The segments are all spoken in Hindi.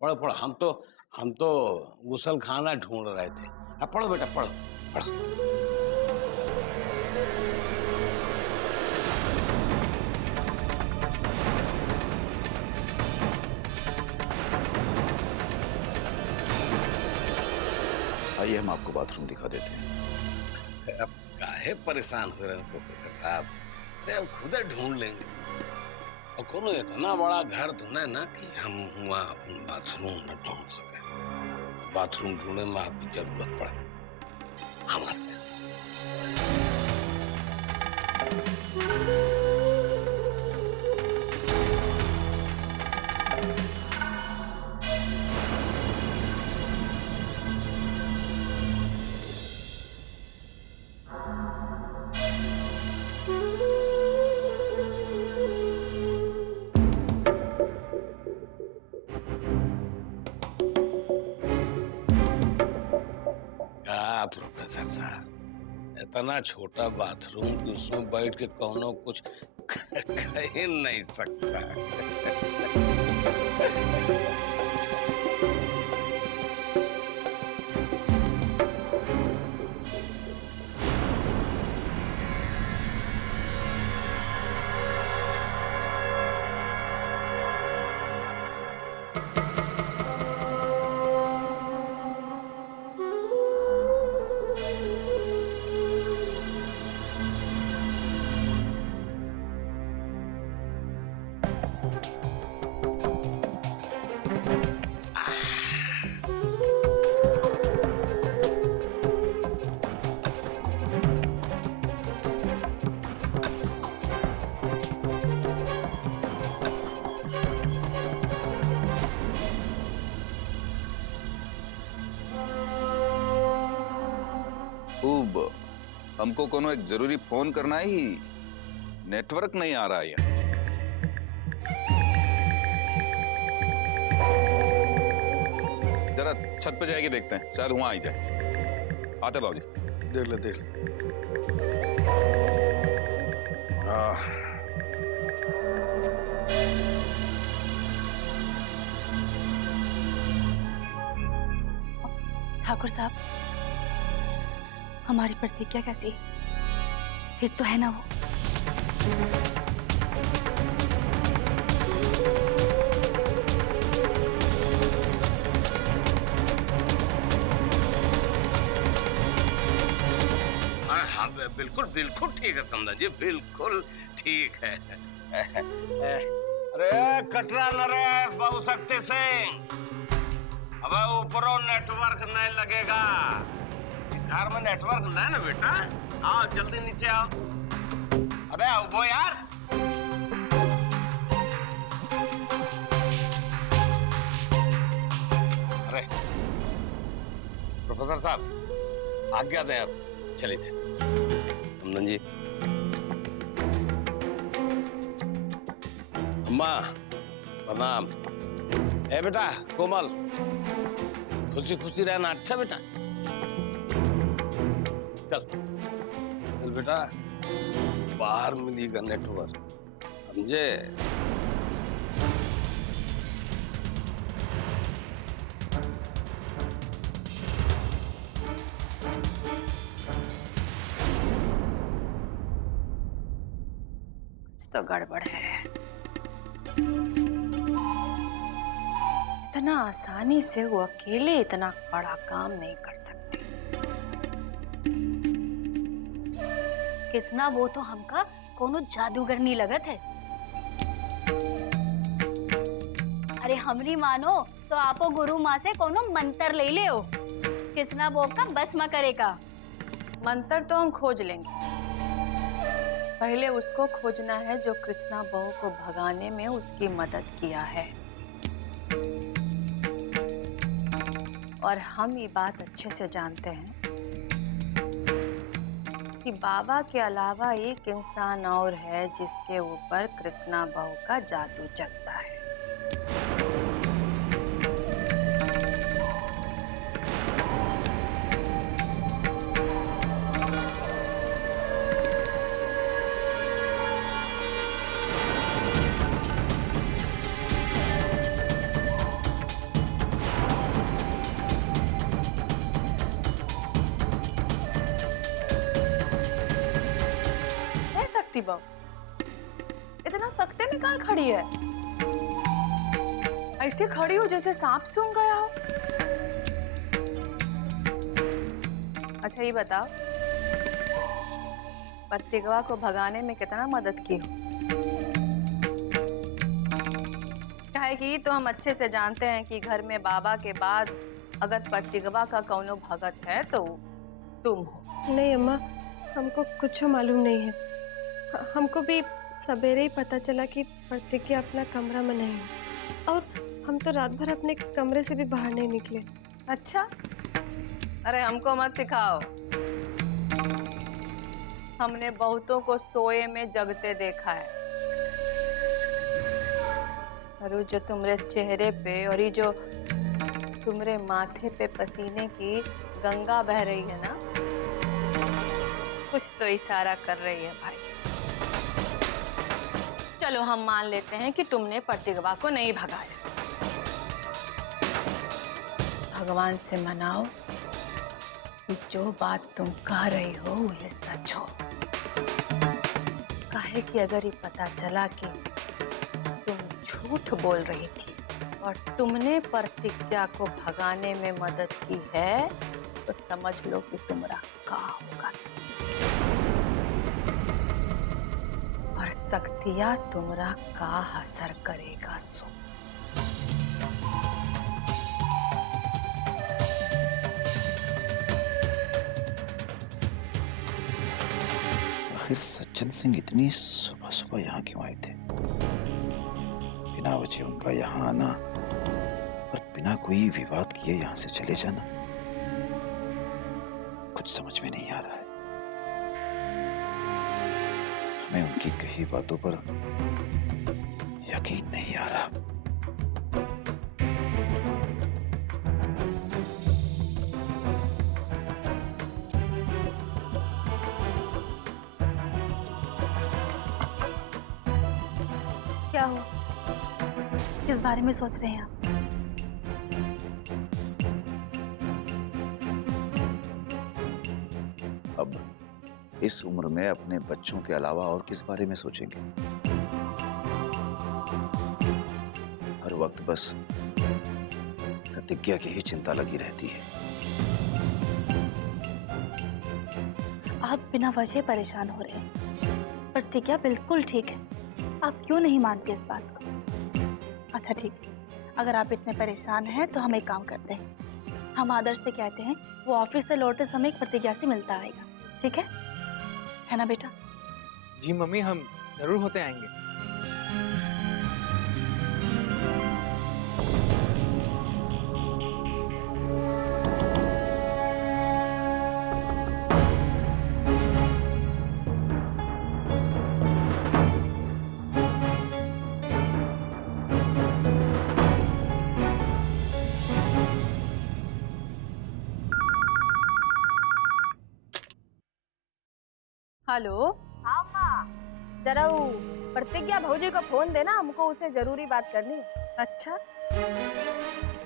पढ़ो पढ़ो, हम तो गुसल खाना ढूंढ रहे थे। अब पढ़ो बेटा, पढ़ो पढ़ो। आइए हम आपको बाथरूम दिखा देते हैं। अब काहे परेशान हो रहे हैं प्रोफेसर साहब? अरे हम खुद ढूंढ लेंगे। और कोनो इतना बड़ा घर तो नहीं ना कि हम वहाँ बाथरूम न ढूंढ सके। बाथरूम ढूंढने में आपकी जरूरत पड़े, हम आते हैं। प्रोफेसर साहब, इतना छोटा बाथरूम कि उसमें बैठ के कौनो कुछ कह नहीं सकता। खूब, हमको कोनो एक जरूरी फोन करना ही, नेटवर्क नहीं आ रहा है। जरा छत पे जाके देखते हैं, शायद वहां आई जाए। आते बाबूजी। देख ले देख ले। ठाकुर साहब, हमारी प्रतिज्ञा कैसी? ठीक तो है ना वो? हाँ बिल्कुल बिल्कुल ठीक है समझा जी, बिल्कुल ठीक है। अरे कटरा नरेश बहु शक्ति सिंह, अब ऊपरों नेटवर्क नहीं लगेगा। घर में नेटवर्क नहीं ना बेटा? आओ जल्दी नीचे आओ। अबे आओ वो यार। अरे प्रोफेसर साहब आज्ञा दें, आप चलिए थे समझन जी। अम्मा प्रणाम। ए बेटा कोमल, खुशी खुशी रहना, अच्छा बेटा। चल चल बेटा, बाहर मिलेगा नेटवर्क, समझे? कुछ तो गड़बड़ है। इतना आसानी से वो अकेले इतना बड़ा काम नहीं कर सकते। किसना वो तो हमका कोनो जादूगर नहीं लगत है। अरे हमरी मानो तो आपो गुरु माँ से कोनो मंत्र ले ले हो, किसना वो का बस म करेगा। मंत्र तो हम खोज लेंगे, पहले उसको खोजना है जो कृष्णा बहू को भगाने में उसकी मदद किया है। और हम ये बात अच्छे से जानते हैं कि बाबा के अलावा एक इंसान और है जिसके ऊपर कृष्णा बहू का जादू जगता है। शक्ति बहू, इतना सकते में कहाँ खड़ी है? ऐसे खड़ी हो जैसे सांप सूंघ गया हो। अच्छा ये बताओ, प्रतिगवा को भगाने में कितना मदद की हो? काहे कि तो हम अच्छे से जानते हैं कि घर में बाबा के बाद अगर प्रतिगवा का कौनो भगत है तो तुम हो। नहीं अम्मा, हमको कुछ मालूम नहीं है। हमको भी सवेरे ही पता चला कि प्रतिज्ञा अपना कमरा में नहीं है, और हम तो रात भर अपने कमरे से भी बाहर नहीं निकले। अच्छा, अरे हमको मत सिखाओ। हमने बहुतों को सोए में जगते देखा है। और जो तुम्हारे चेहरे पे और ये जो तुम्हारे माथे पे पसीने की गंगा बह रही है ना, कुछ तो इशारा कर रही है भाई। चलो हम मान लेते हैं कि तुमने प्रतिगवा को नहीं भगाया। भगवान से मनाओ कि जो बात तुम कह रही हो ये सच हो। काहे कि अगर ये पता चला कि तुम झूठ बोल रही थी और तुमने प्रतिज्ञा को भगाने में मदद की है, तो समझ लो कि तुम्हारा का होगा सो। और शक्तियां तुम्हारा का असर करेगा सो। आखिर सज्जन सिंह इतनी सुबह सुबह यहाँ क्यों आए थे? बिना वजह उनका यहाँ आना और बिना कोई विवाद किए यहाँ से चले जाना कुछ समझ में नहीं आ रहा है। हमें उनकी कही बातों पर यकीन नहीं आ रहा। क्या हुआ? किस बारे में सोच रहे हैं आप? अब इस उम्र में अपने बच्चों के अलावा और किस बारे में सोचेंगे? हर वक्त बस प्रतिज्ञा की ही चिंता लगी रहती है। आप बिना वजह परेशान हो रहे हैं। प्रतिज्ञा बिल्कुल ठीक है, आप क्यों नहीं मानते इस बात को? अच्छा ठीक है, अगर आप इतने परेशान हैं तो हम एक काम करते हैं। हम आदर्श से कहते हैं वो ऑफिस से लौटते समय एक प्रतिज्ञा से मिलता आएगा, ठीक है ना बेटा? जी मम्मी, हम जरूर होते आएंगे। हेलो। हाँ माँ, जरा वो प्रतिज्ञा भौजी को फोन देना, हमको उसे जरूरी बात करनी है। अच्छा,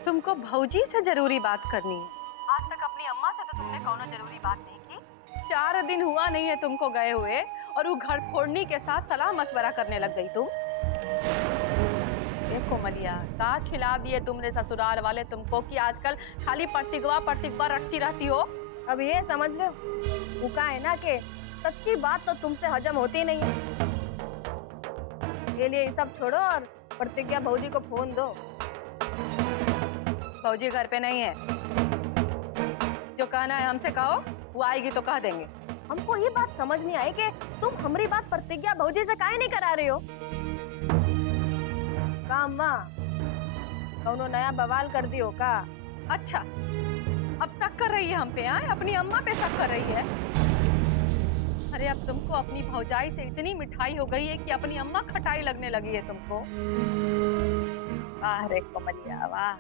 तुमको भौजी से जरूरी बात करनी है? आज तक अपनी अम्मा से तो तुमने कौनो जरूरी बात नहीं की। 4 दिन हुआ नहीं है तुमको गए हुए और वो घर फोड़नी के साथ सलाह मशवरा करने लग गई तुम। देखो मलिया, का खिला दिए तुमने ससुराल वाले तुमको कि आजकल खाली प्रतिज्ञा रखती रहती हो। अब ये समझ लो, वो का है ना कि सच्ची बात तो तुमसे हजम होती नहीं है। ये लिए ये सब छोड़ो और प्रतिज्ञा भौजी को फोन दो। भौजी घर पे नहीं है, जो कहना है हमसे कहो, वो आएगी तो कह देंगे। हमको ये बात समझ नहीं आई कि तुम हमारी बात प्रतिज्ञा भौजी से काहे नहीं करा रही हो? का अम्मा कौनो नया बवाल कर दी हो का? अच्छा, अब शक कर रही है हम पे? अपनी अम्मा पे शक कर रही है? अरे अब तुमको अपनी भौजाई से इतनी मिठाई हो गई है कि अपनी अम्मा खटाई लगने लगी है तुमको। वाह रे कमलिया वाह,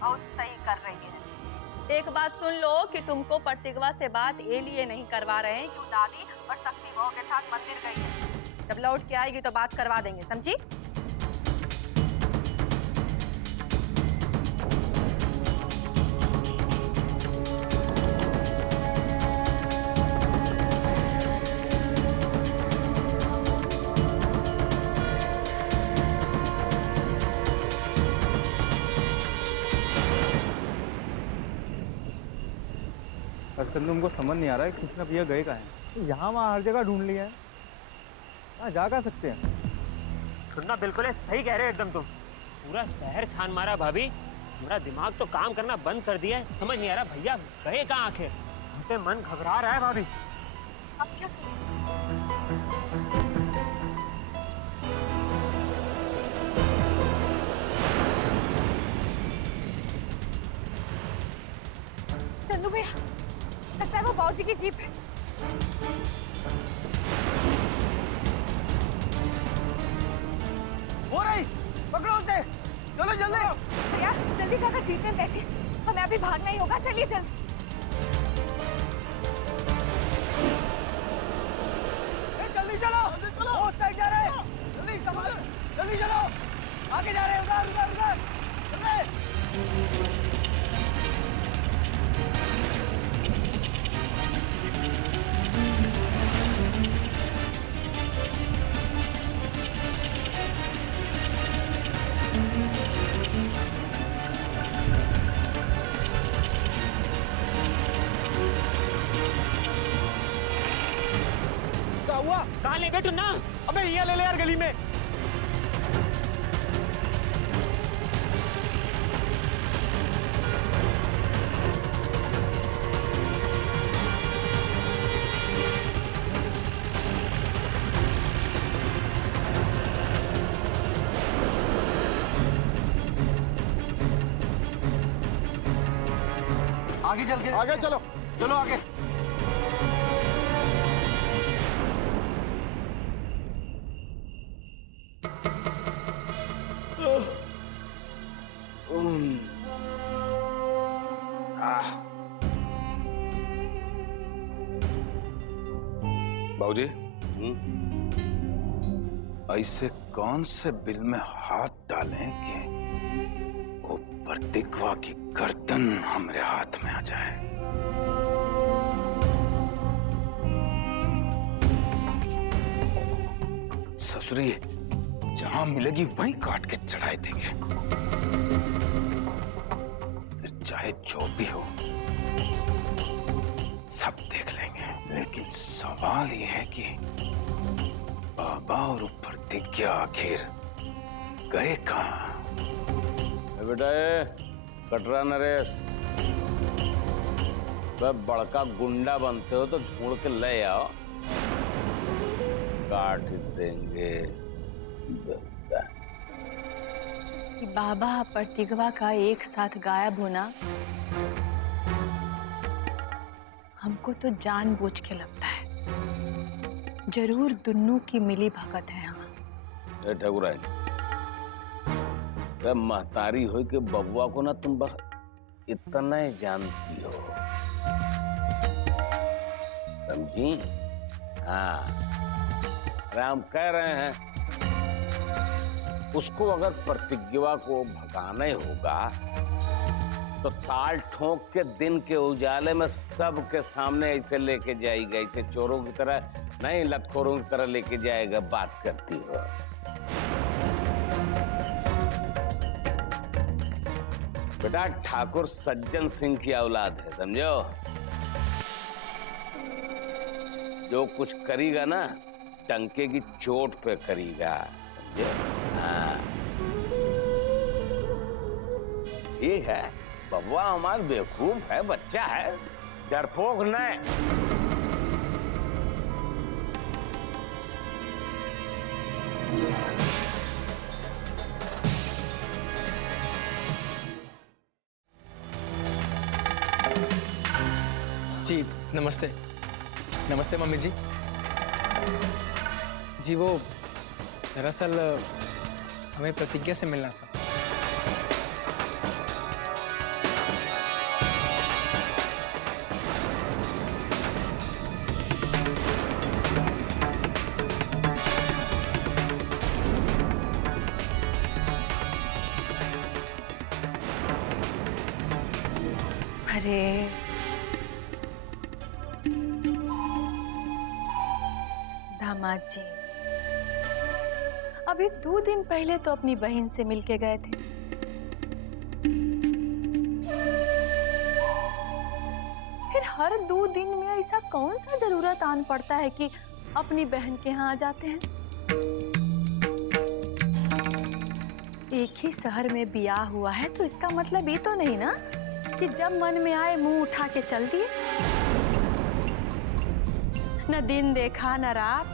बहुत सही कर रही है। एक बात सुन लो कि तुमको प्रतिज्ञा से बात ये लिए नहीं करवा रहे हैं कि दादी और शक्ति बहू के साथ मंदिर गई है। जब लौट के आएगी तो बात करवा देंगे, समझी? पर चंदू हमको समझ नहीं आ रहा है कृष्णा भैया गए कहाँ हैं। यहाँ वहाँ हर जगह ढूंढ लिया है, हाँ जा कहाँ सकते हैं। सुनना बिल्कुल है, सही कह रहे हो एकदम तुम। पूरा शहर छान मारा भाभी, मेरा दिमाग तो काम करना बंद कर दिया है। समझ नहीं आ रहा भैया गए कहाँ आखिर। हमसे मन घबरा रहा है भाभी। अब क्या करें? चंदू भैया, लगता है वो बाबूजी की जीप है। हो रही, पकड़ो उसे, चलो जल्दी। भैया जल्दी जाकर जीप में बैठिए, हमें अभी भागना ही होगा। चलिए जल्दी। जल्दी चलो, वो साइड जा रहे हैं, जल्दी संभालो, जल्दी चलो, आगे जा रहे हैं, उधर उधर उधर, जल्दी। क्या हुआ? कहाँ ले बैठू ना? अबे ये ले ले यार गली में। आगे चल के, आगे चलो, चलो आगे। बाबूजी, ऐसे कौन से बिल में हाथ डालें कि वो प्रतिज्ञा की गर्दन हमारे हाथ में आ जाए। ससुरी जहां मिलेगी वहीं काट के चढ़ाई देंगे, फिर चाहे जो भी हो सब देख लेंगे। लेकिन सवाल ये है कि बाबा और प्रतिज्ञा आखिर गए कहाँ? बेटा कटरा नरेश, वह बड़का गुंडा बनते हो तो ढूंढ के ले आओ, काट देंगे। कि बाबा प्रतिज्ञा का एक साथ गायब होना हमको तो जानबूझ के लगता है। जरूर दुन्नू की मिली भगत है। हाँ ठकुराइन, महतारी हो के बबुआ को ना तुम बस इतना ही जानती हो, समझी? हाँ, अरे हम कह रहे हैं उसको अगर प्रतिज्ञा को भगाना ही होगा तो ताल ठोक के दिन के उजाले में सबके सामने ऐसे लेके जाएगा, ऐसे चोरों की तरह नहीं, लतखोरों की तरह लेके जाएगा। बात करती हो बेटा, ठाकुर सज्जन सिंह की औलाद है, समझो। जो कुछ करेगा ना टंके की चोट पे करेगा, समझो? हाँ, ये है बबुआ हमारा बेवकूफ है, बच्चा है, डरपोक नहीं। जी नमस्ते। नमस्ते मम्मी जी। जी वो दरअसल हमें प्रतिज्ञा से मिलना था। अरे दामाद जी, अभी 2 दिन पहले तो अपनी बहन से मिलके गए थे। फिर हर 2 दिन में ऐसा कौन सा जरूरत आन पड़ता है कि अपनी बहन के यहाँ आ जाते हैं? एक ही शहर में ब्याह हुआ है तो इसका मतलब ये तो नहीं ना कि जब मन में आए मुंह उठा के चल दिए। न दिन देखा न रात।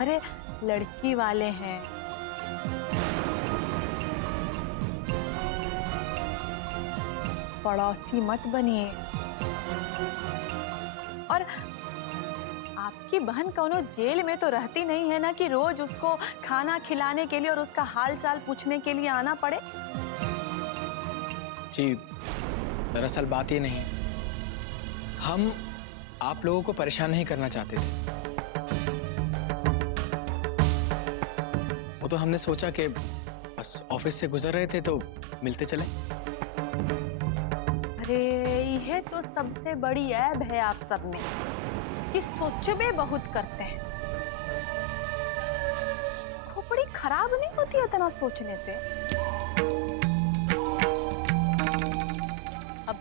अरे लड़की वाले हैं, पड़ोसी मत बनिए। और आपकी बहन कोनो जेल में तो रहती नहीं है ना कि रोज उसको खाना खिलाने के लिए और उसका हाल चाल पूछने के लिए आना पड़े। जी दरअसल बात ये नहीं, हम आप लोगों को परेशान नहीं करना चाहते थे। वो तो हमने सोचा कि बस ऑफिस से गुजर रहे थे तो मिलते चले। अरे यह तो सबसे बड़ी ऐब है आप सब में कि सोचबे बहुत करते हैं। खोपड़ी खराब नहीं होती इतना सोचने से। अब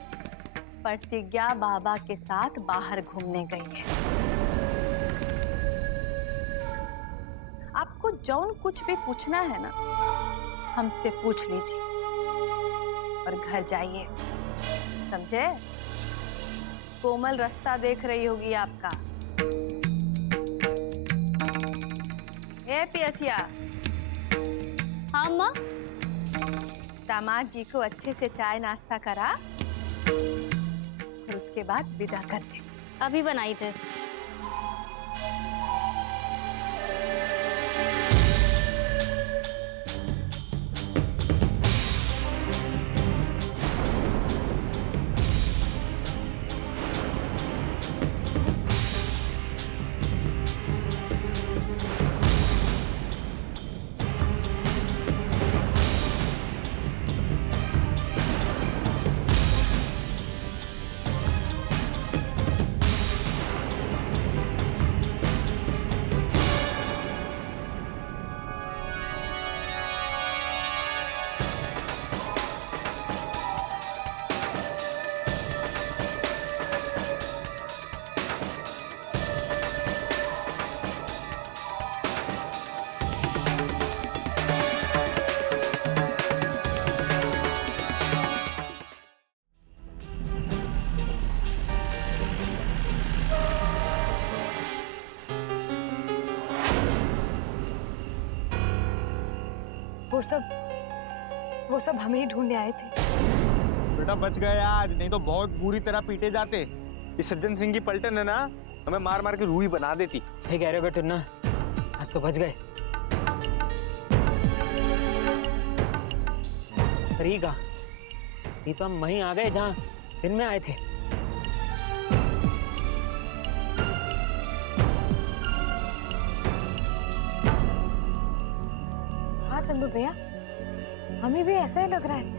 प्रतिज्ञा बाबा के साथ बाहर घूमने गई है। आपको जौन कुछ भी पूछना है ना हमसे पूछ लीजिए और घर जाइए, समझे? कोमल रास्ता देख रही होगी आपका। ए पियसिया। हाँ माँ। दामाद जी को अच्छे से चाय नाश्ता करा और उसके बाद विदा कर दे। अभी बनाई थे। वो सब हमें ही ढूंढने आए थे। बेटा बच गए आज, नहीं तो बहुत बुरी तरह पीटे जाते। इस सज्जन सिंह की पलटन है ना, हमें मार मार के रूही बना देती। सही कह रहे हो बेटे ना, आज तो बच गए। तरीका ये तो हम वहीं आ गए जहाँ दिन में आए थे। हाँ चंदू भैया, हमें भी ऐसा ही लग रहा है।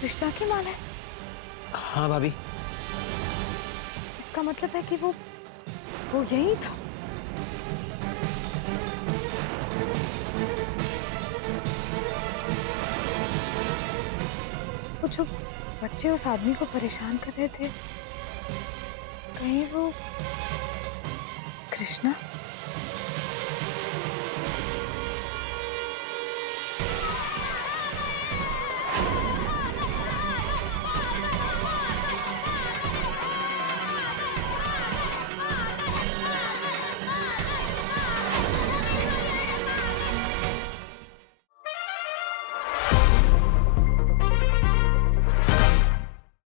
कृष्णा की माल है। हाँ भाभी। इसका मतलब है कि वो यही था। वो जो बच्चे उस आदमी को परेशान कर रहे थे, कहीं वो कृष्णा?